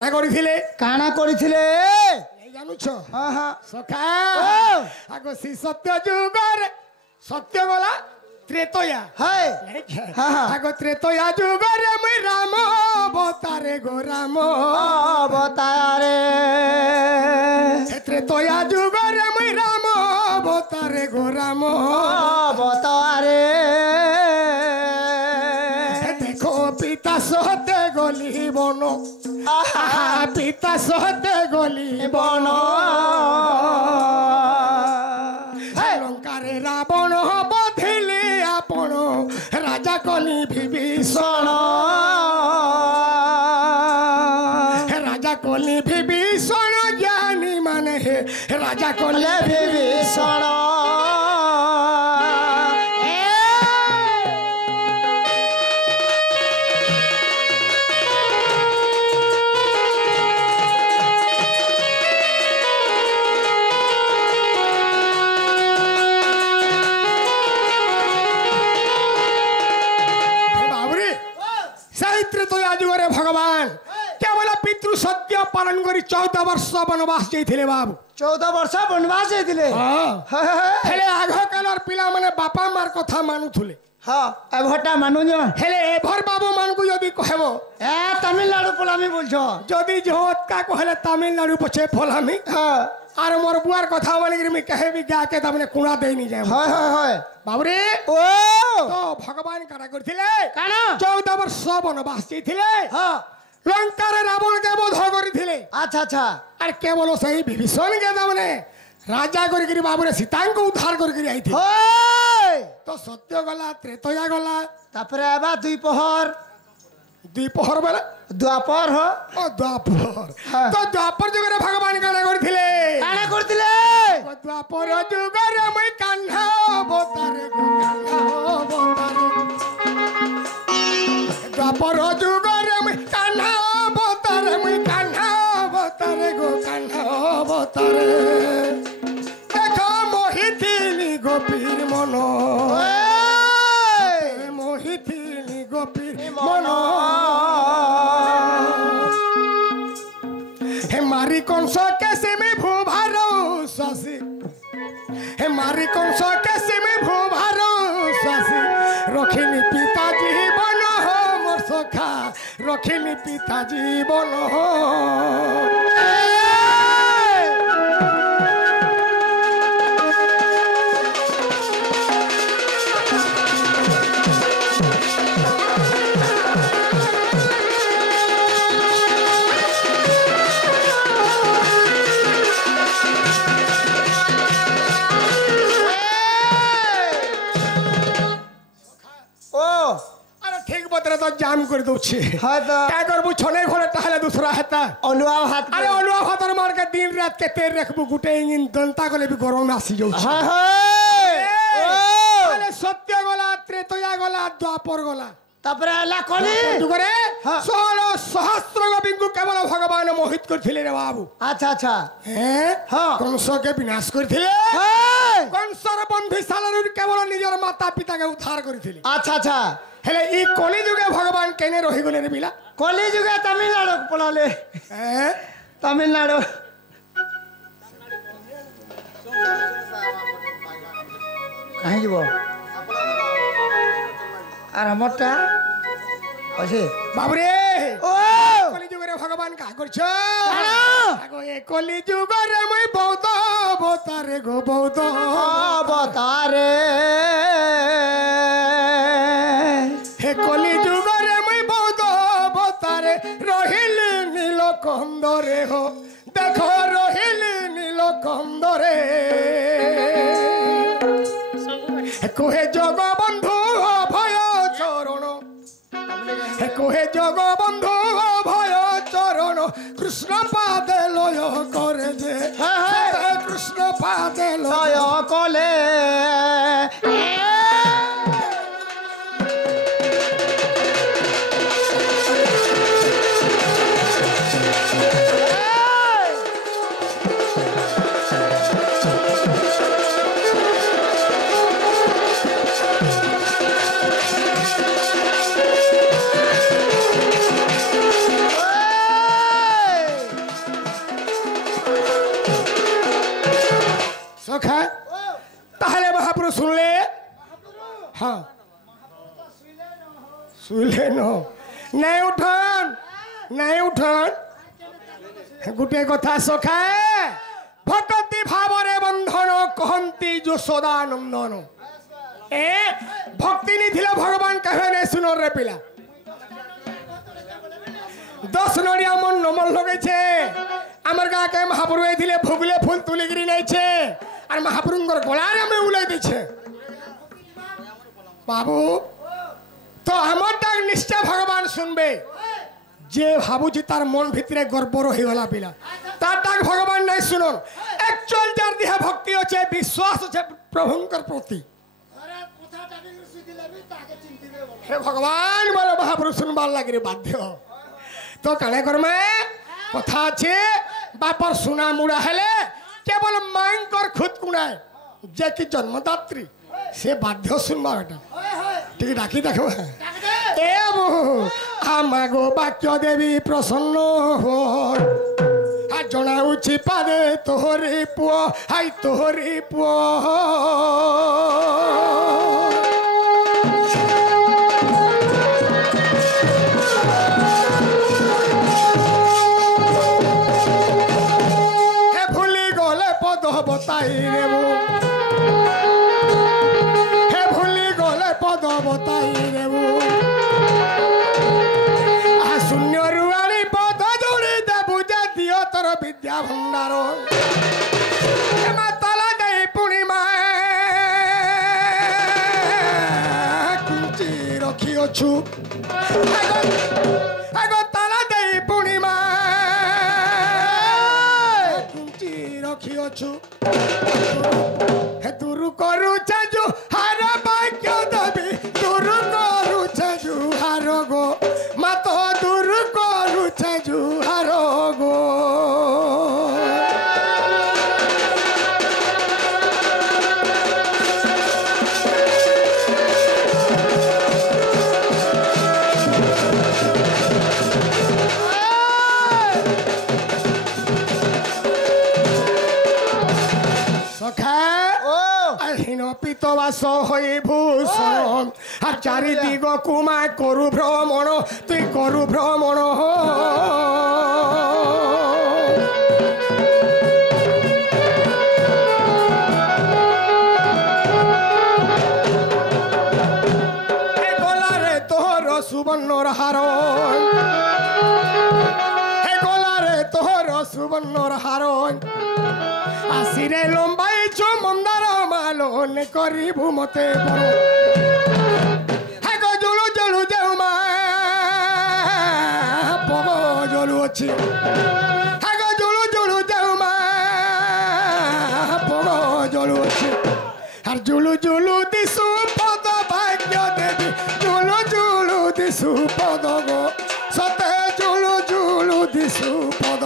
काना करिथिले जानुछ हां हां सखा आगो सी सत्य जुगर सत्य गला त्रेतया हाय हां हां आगो त्रेतया जुगर मैं राम अवतारे गो राम अवतारे त्रेतया जुगर मैं राम अवतारे गो राम अवतारे देखो पिता सहते गली बनो पिता सहते गली बनो लंकारे रावण बधिले आपण राजा कली विभीषण राजा कली विभीषण ज्ञानी माने हे राजा कली विभीषण भगवान केवल पितृ सत्य पालन करी 14 वर्ष वनवास जाइथिले बाबू 14 वर्ष वनवास जाइथिले हेले आघ कालर पिला माने बापा मार कथा मानुथुले हां एभटा मानु न हेले एभर बाबू मान को यदि कहबो ए तमिलनाडु पलामी बोलछो यदि जोत का कहले तमिलनाडु पछे फलामी हां आर मोर बुआर कथा वाली में कहे भी गा के तमने कुणा दे नहीं जाए हाय हाय हाय बाबूरे ओ तो भगवान करा करथिले काना 14 वर्ष वनवास जाइथिले हां लंका रे रावण के बोध करथिले अच्छा अच्छा अरे केवल सही विभीषण के तमने राजा करी बाबूरे सीता को उद्धार करी आई थी तो सत्य गला त्रेतया गला तापरे आबा द्विपहर बेला द्वापर हो ओ द्वापर तो द्वापर जुग रे भगवान काना करथिले द्वापर जुग रे मैं कान्हा अवतारे गो कान्हा अवतारे द्वापर जुग रे मैं कान्हा अवतारे मैं कान्हा अवतारे गो कान्हा अवतारे देखो मोहिथिली गोपीर मनो मोहिथिली गोपीर मनो हे मारी कंस कैसे में भूभारो शशि हे मारी कंस कैसे में भूभारो शशि रखिनी पिता जीवन हो मोर सखा रखिनी पिता जीवन हो तो जाम कर दोछे हां तो का करबू छने घोड़े टहले दूसरा हेता अनुआ हाथ अरे अनुआ हाथ मार के दिन रात के तेल रखबू गुटे इंजन दंता गले भी गरम आसी जाउ हां हां अरे सत्य गला त्रेतया गला द्वापर गला तापरे आला कली जुगरे 16 सहस्त्र गोपिंकु केवल भगवान मोहित करथिले रे बाबू अच्छा अच्छा हैं हां कंस के विनाश करथिले कंसर बंधीशाला केवल निजर माता पिता के उद्धार करथिले अच्छा अच्छा हेले ई कली जुगे भगवान केने रही गले रे बिला कली जुगे तमिलनाडु पलाले हैं तमिलनाडु कहीं जीवो आर हमटा असे बाबरे ओ कली जुगे रे भगवान का करछ आगो ए कली जुगे रे मैं बौद्ध अवतारे गो बौद्ध अवतारे हे कली जुग रे मैं बौद्ध अवतारे रहिली नील कंदरे हो देखो रहिली नील कंदरे कोहे जग बंधु अभय चरण कोहे जग बंधु अभय चरण कृष्ण पादे लय करे जे कृष्ण पादे लय कले हाँ শুইলে ন নাই উঠন নাই উঠন গোটে কথা সখায় ভকতি ভাবরে বন্ধন কহন্তি যশোদানন্দন এ ভক্তি নিথিলে ভগবান কহে নে শুনো রে পিলা 10 নড়িয়া মন নমল লগাইছে আমার গাকে মহাপুরু আইছিলে ভুগলে ফুল তুলিগিরি নাইছে আর মহাপুরুঙ্গর গলারে আমি উলাই দিছে বাবু তো আমার ডাক নিশ্চয় ভগবান শুনবে যে ভাবুছি তার মন ভিতরে গর্বর হয়ে গলা পিলা তার ডাক ভগবান নাই শুনুন একচুয়াল যার দেহে ভক্তি আছে বিশ্বাস আছে প্রভুঙ্কর প্রতি হে ভগবান বলো মহাপুরুষ শুনবার লাগে বাধ্য তো কানে করমে কথা আছে বাপর সুনা মুড়া হেলে কেবল মাঙ্কর খুদ কুড়ায় যে কি জন্মদাত্রী সে বাধ্য শুনবা এটা ঠিক ডাকি দেখো এ আমাগো বাক্য দেবী প্রসন্ন হয় আর জনাউছি পারে তোহরে পুয় হাই তোহরে পুয় বতাই রেবু হে ভুলি গলে পদ বতাই রেবু শূন্যরু আনি পদ যোড়ি দেবু যে দিও তোর বিদ্যা ভণ্ডার তলা দেই পূর্ণিমা কুঞ্চি রখিଅଛୁ আগ তলা দেই পূর্ণিমা কুঞ্চি রখিଅଛୁ হে দূর করুছে জু হার বাক্য দেবী দূর করুছে জু হার গো মাত দূর করুছে জু হার গো পিতবাস হয়ে ভূষণ আর চারিদিগ কুমা করু ভ্রমণ তুই করু ভ্রমণ গলারে তোর সুবর্ণর হার গলারে তোর সুবর্ণর হার আসিরে লম্বাইছ মন্দার মালন করিবু মতে বড় হে গো জলু জলু দেউ মা পগ জলু অছি হে গো জলু জলু দেউ মা পগ জলু অছি আর জুলু জুলু দিশু পদ ভাগ্য দেবী জুলু জুলু দিশু পদ গো সতে জুলু জুলু দিশু পদ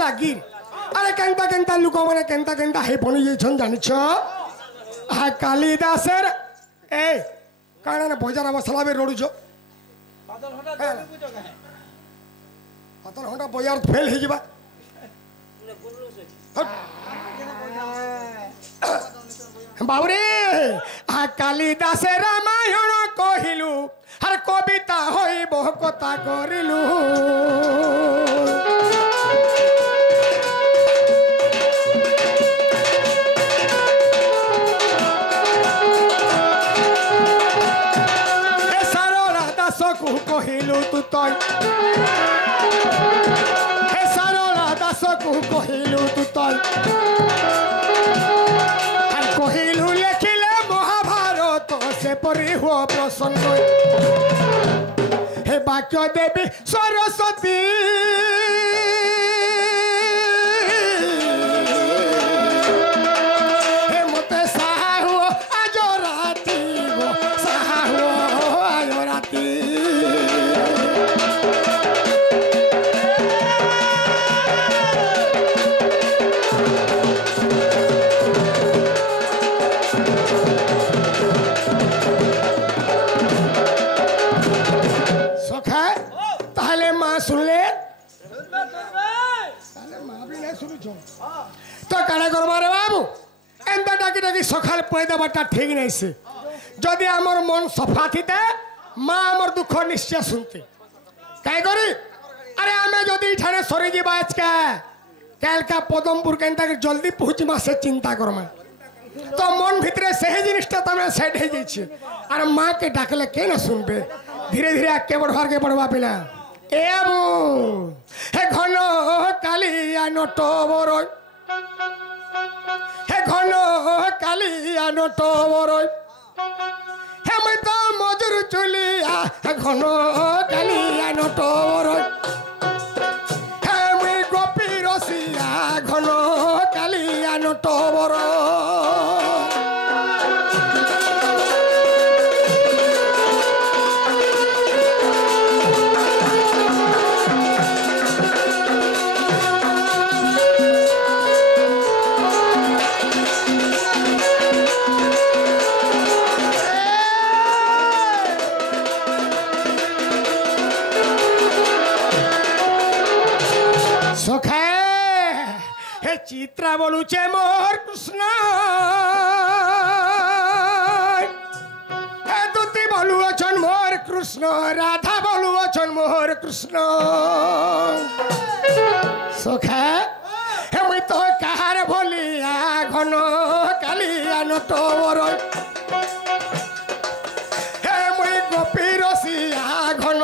লাগি আরে কেনতা কেনতা লোক মানে কেনতা কেনতা হে বনি যাইছন জানিছ হ্যাঁ কালিদাসের এই কারণ না বজার মশলাবে রড়ুছ ঘন্টা বজার ফেল হয়ে যা বাবুরে কালিদাসে রামায়ণ কহিলু আর কবিতা হইব কথা করিলু কহিলু তু তই হে সারলা দাসকু কহিলু তু তই আর কহিলু লেখিলে মহাভারত সে পরি হুয়া প্রসন্ন হে বাক্য দেবী সরস্বতী হে মতে সাহা হুয়া আজ রাতি গো সাহা হুয়া আজ রাতি तुमे सुनले माँ भी नहीं शुनु तो काना करवा रे बाबू एंता डाकी डाकी सकाल पई देबाटा ठीक नहीं से जदि आमर मन सफा थीते माँ आमर दुख निश्चय सुनते कहीं करी अरे आमे जदि ठाणे सरी जीवा आजका काल का पदमपुर केनता के जल्दी पहुँचमा से चिंता करमा तो मन भितरे से जिनिसटा तमे सेट हो जाइछे अरे माँ के डाकले के न सुनबे धीरे धीरे आके बढ़वार के बढ़वा पिला ए आबू हे घन कालिया नटो बरय हे घन कालिया नटो बरय हे मैं तो मजूर चुलिया हे घन कालिया नटो बरय हे मैं गोपी रसिया घन कालिया नटो बरय चित्रा बोलुचे मोर कृष्ण हे दूती बोलु अछन मोर कृष्ण राधा बोलु अछन मोर कृष्ण सखा हे मैं तो कहार बोलिया घन कालिया नटो बरय हे मैं गोपी रसिया घन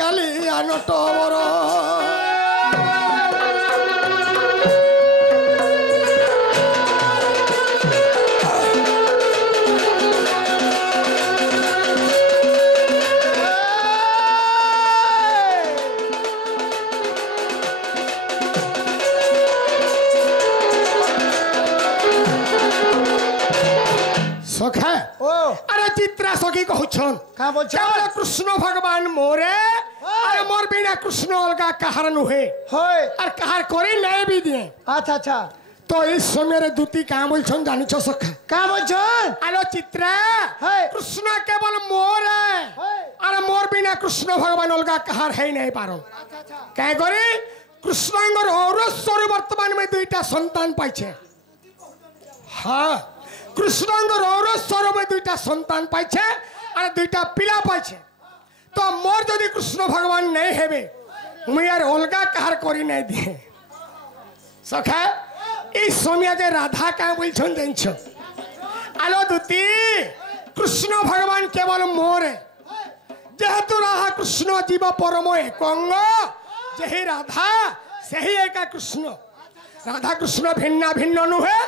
कालिया नटो बरय सखा अरे चित्रा सखी कहछन का बोल केवल कृष्ण भगवान मोरे अरे मोर बिना कृष्ण अलगा कहार नुहे होय और कहार करे ले भी दिए अच्छा अच्छा तो इस समय रे दूती का बोलछन जानि छ सखा का बोलछन आलो चित्रा है कृष्ण केवल मोरे अरे मोर बिना कृष्ण भगवान अलगा कहार है नहीं पारो अच्छा अच्छा काय करे कृष्णंगर और स्वर वर्तमान में दुईटा संतान पाइछे हां कृष्णंगर और स्वर में दुईटा संतान पाइछे और दुईटा पिला पाइछे तो मोर जदि कृष्ण भगवान नहीं हेबे मुई यार अलगा कहार करी नहीं दिए सखा इस समय जे राधा का बोलछन देछ आलो दूती कृष्ण भगवान केवल मोर जेहेतु राधा कृष्ण जीव परम एकंग जेहि राधा सही एका कृष्ण राधा कृष्ण भिन्न भिन्न नुहे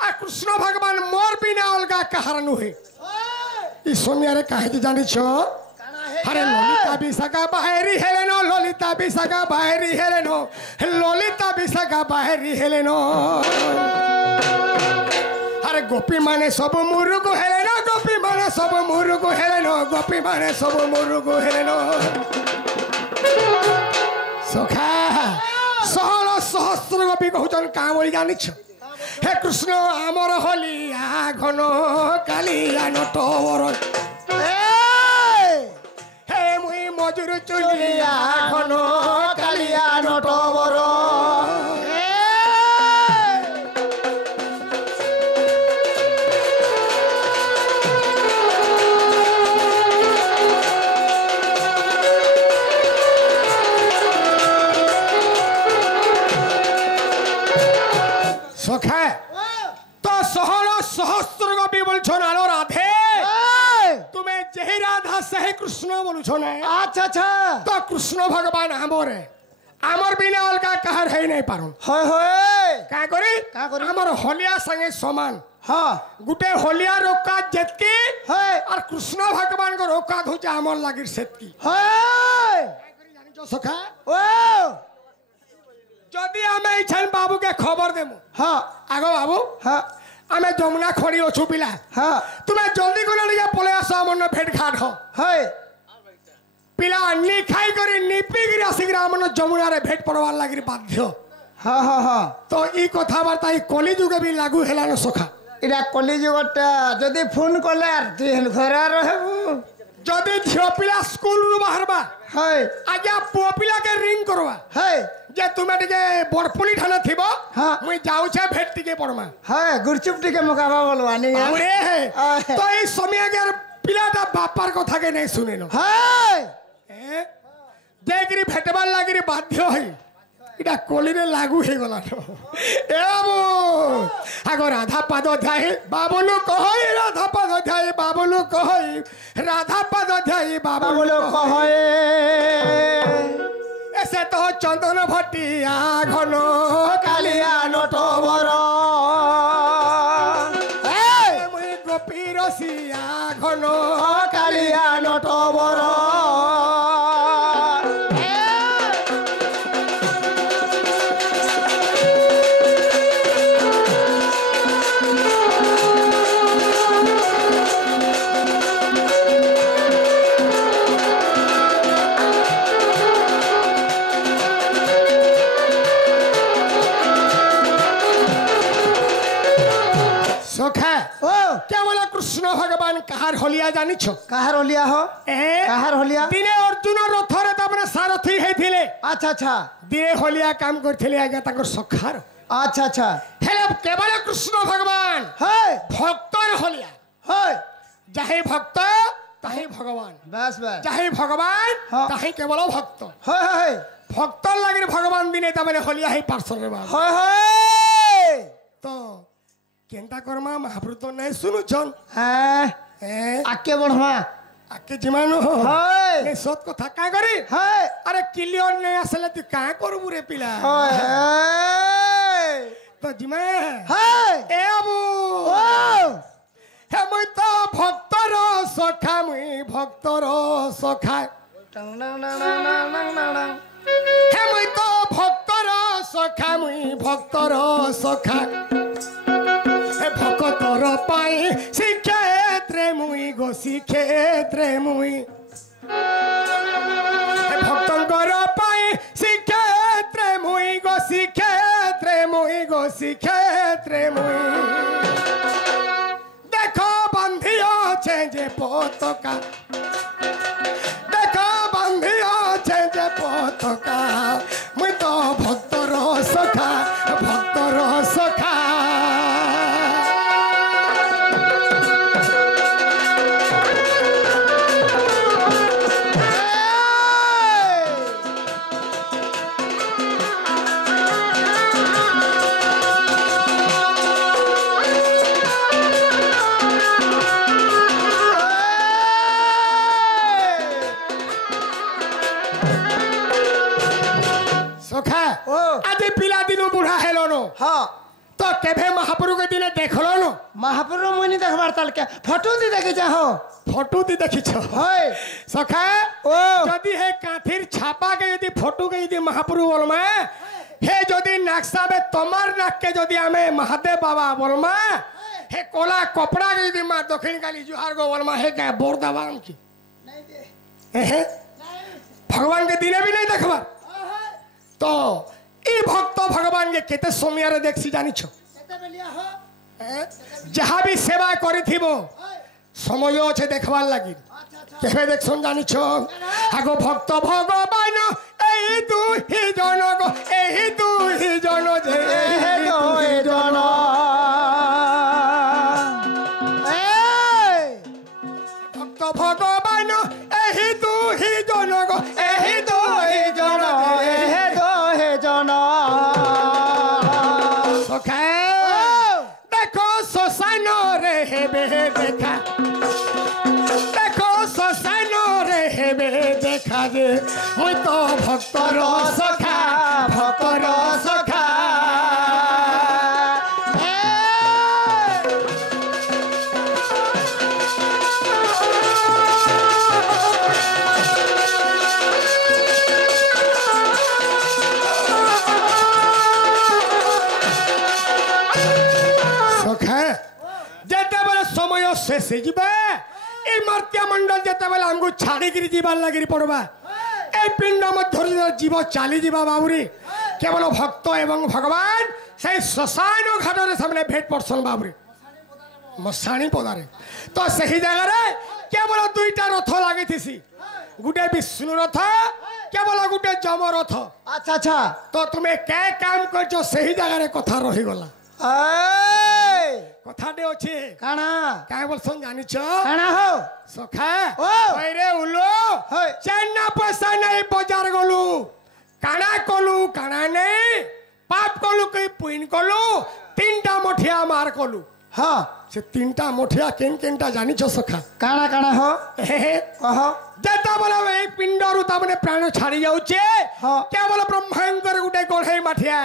आ कृष्ण भगवान मोर बिना अलगा कहार नुहे इस समय रे काहे जानि छ अरे ललिता बिशाखा बाहेरी हेलेनो ललिता बिशाखा बाहेरी हेलेनो ललिता बिशाखा बाहेरी हेलेनो अरे गोपी माने सब मुरुगु हेलेनो गोपी माने सब मुरुगु हेलेनो गोपी माने सब मुरुगु हेलेनो सखा सहल सहस्र गोपी कहउछन का बोली जानि छ हे कृष्ण आमर हलिया घन कालिया नटो बरय हे मुई मजूर चुलिया घन कालिया नटो बरय सखा तो सहल सहस्र गोपी बोलछन आलो राधे तुम्हें जेहि राधा सही कृष्ण बोलछन अच्छा अच्छा तो कृष्ण भगवान हमरे आमर बिना अलगा कहार है नहीं पारो होय होय का करी हमर होलिया संगे समान हां गुटे होलिया रोका जेतकी होय और कृष्ण भगवान को रोका धुचे हमर लागिर सेतकी होय जानि जो सखा ओ जदि आमे इछन बाबू के खबर देमु हां आगो बाबू हां आमे जमुना खड़ी अछु पिला हां तुम्हें जल्दी को लिया पले आस मन भेट घाट हो होय पिला नी खाई करी निपी गिरी आसिक मन जमुना रे भेट पड़वार लागिर बाध्य हां हां हां तो ई कथा वार्ता ई कली जुगे भी लागू हेलानो सखा इरा कली जुगटा जदी फोन करले आर तू घर रहबू जदि झियो पिला स्कूल रु बाहरबा हाय आज्ञा पुओ पिला के रिंग करवा हाय जे तुमे टिके बड़पुली ठाने थिबो हाँ। मुई जाऊ छे भेट टिके पड़मा हाय गुरचुप टिके मुकाबा बोलवा नहीं है अरे हाय। तो ई समय के पिलाटा बापार कथा के नहीं सुनेनो हाय देगिरी भेटबार लागिरी बाध्य हई इटा कोली रे लागू हे गला तो ए बाबू आगो राधा पाद अध्याय बाबुलु कहई राधा पाद अध्याय बाबुलु कहई राधा पाद अध्याय बाबुलु बोलो कहे ऐसे तो चंदन भट्टिया घन कालिया नटवर मुई गोपी रसिया घन कालिया नटवर सोखा ओ केवल कृष्ण भगवान कहार होलिया जानी छो कहार होलिया हो कहार होलिया दिने अर्जुन रथरे तमने सारथी हेथिले अच्छा अच्छा दिने होलिया काम करथिले आज्ञा ताकर सखार अच्छा अच्छा हेले केवल कृष्ण भगवान हाय भक्तर होलिया हाय जाहे भक्त ताहे भगवान बस बस जाहे भगवान हाँ। ताहे केवल भक्त हाय हाय भक्तर लागिर भगवान दिने तमने होलिया हे पार्सल रे बाबा हाय हाय तो केंता करमा महाप्रभु तो नहीं सुनु छन हाय आके बढ़वा आके जिमानो हाय ए सत कथा का करी हाय अरे क्लियर नहीं असले तू का करबू रे पिला हाय तो जिमा हाय ए बाबू ओ हे मुई तो भक्तर सखा मुई भक्तर सखा हे मुई तो भक्तर सखा मुई भक्तर सखा हे भक्तर पाई श्रीक्षेत्रे मुई गो श्रीक्षेत्रे मुई हे भक्तंकर पाई श्रीक्षेत्रे मुई गो श्रीक्षेत्रे मुई गो श्रीक्षेत्रे मुई देखो बंधी আছে যে পতাকা देखो बंधी আছে যে পতাকা মুই তো ভক্তর সখা ভক্তর সখা सखा ओ। आदि पिला दिनु बुढ़ा हेलो नो हाँ तो केभे महाप्रभु के दिने देखलो नो महाप्रभु मुनि देखबार ताल के फोटो दी देखे चाहो फोटो दी देखी छो हाय सखा ओ यदि हे काथिर छापा के यदि फोटो के यदि महाप्रभु बोलमा हे यदि नक्शा में तमार नाक के यदि हमें महादेव बाबा बोलमा हे कोला कपड़ा के यदि मां दक्षिण काली जुहार गो बोलमा हे का बोर दबान की हे भगवान के दिने भी नहीं देखबा तो ई भक्त भगवान के केते सोमियारे देखसी जानी छो जहाँ भी सेवा करी थीबो समय अच्छे देखबार लगी केबे देखसन जानी छो आगो भक्त भगवान एही दु ही जन गो एही दु ही जन जे हे गो ए जन ए भक्त भगवान एही दु ही जन गो एही दु ही जन जे हे गो हे जन सखा देखो सोसान रे हेबे देखा देखो सोसान रे हेबे देखा रे मुई तो भक्तर सखा भक्तर सखा सखा जेते बेले समय शेष जीवा ए मर्त्या मंडल जेते बेले हमको छाड़ी गिरी जीवार लागिरी पड़वा ए पिंड मध्य जीव चाली जीवा बाबुरी केवल भक्त एवं भगवान से श्मशान घाटर सामने भेट पड़सन बाबुरी मशाणी पदारे तो सही जगह रे केवल दुईटा रथ लगी गुटे विष्णु रथ केवल गुटे जम रथ अच्छा अच्छा तो तुम्हें क्या काम कर सही जगह कथा रही गला ए कथाटे अच्छे काना क्या बोलसन जानी काना हो सखा ओ। रे उलो होय। चैना पैसा नहीं बाजार गलु काना कलु काना नहीं पाप कलु कई पुइन कलु तीनटा मठिया मार कलु हाँ से तीनटा मठिया केन केनटा जानी सखा काना काना हो कहो जेता बोला ए पिंडरु ता माने प्राण छाड़ी जाउचे हाँ। केवल ब्रह्मांकर गुटे गढ़ई माठिया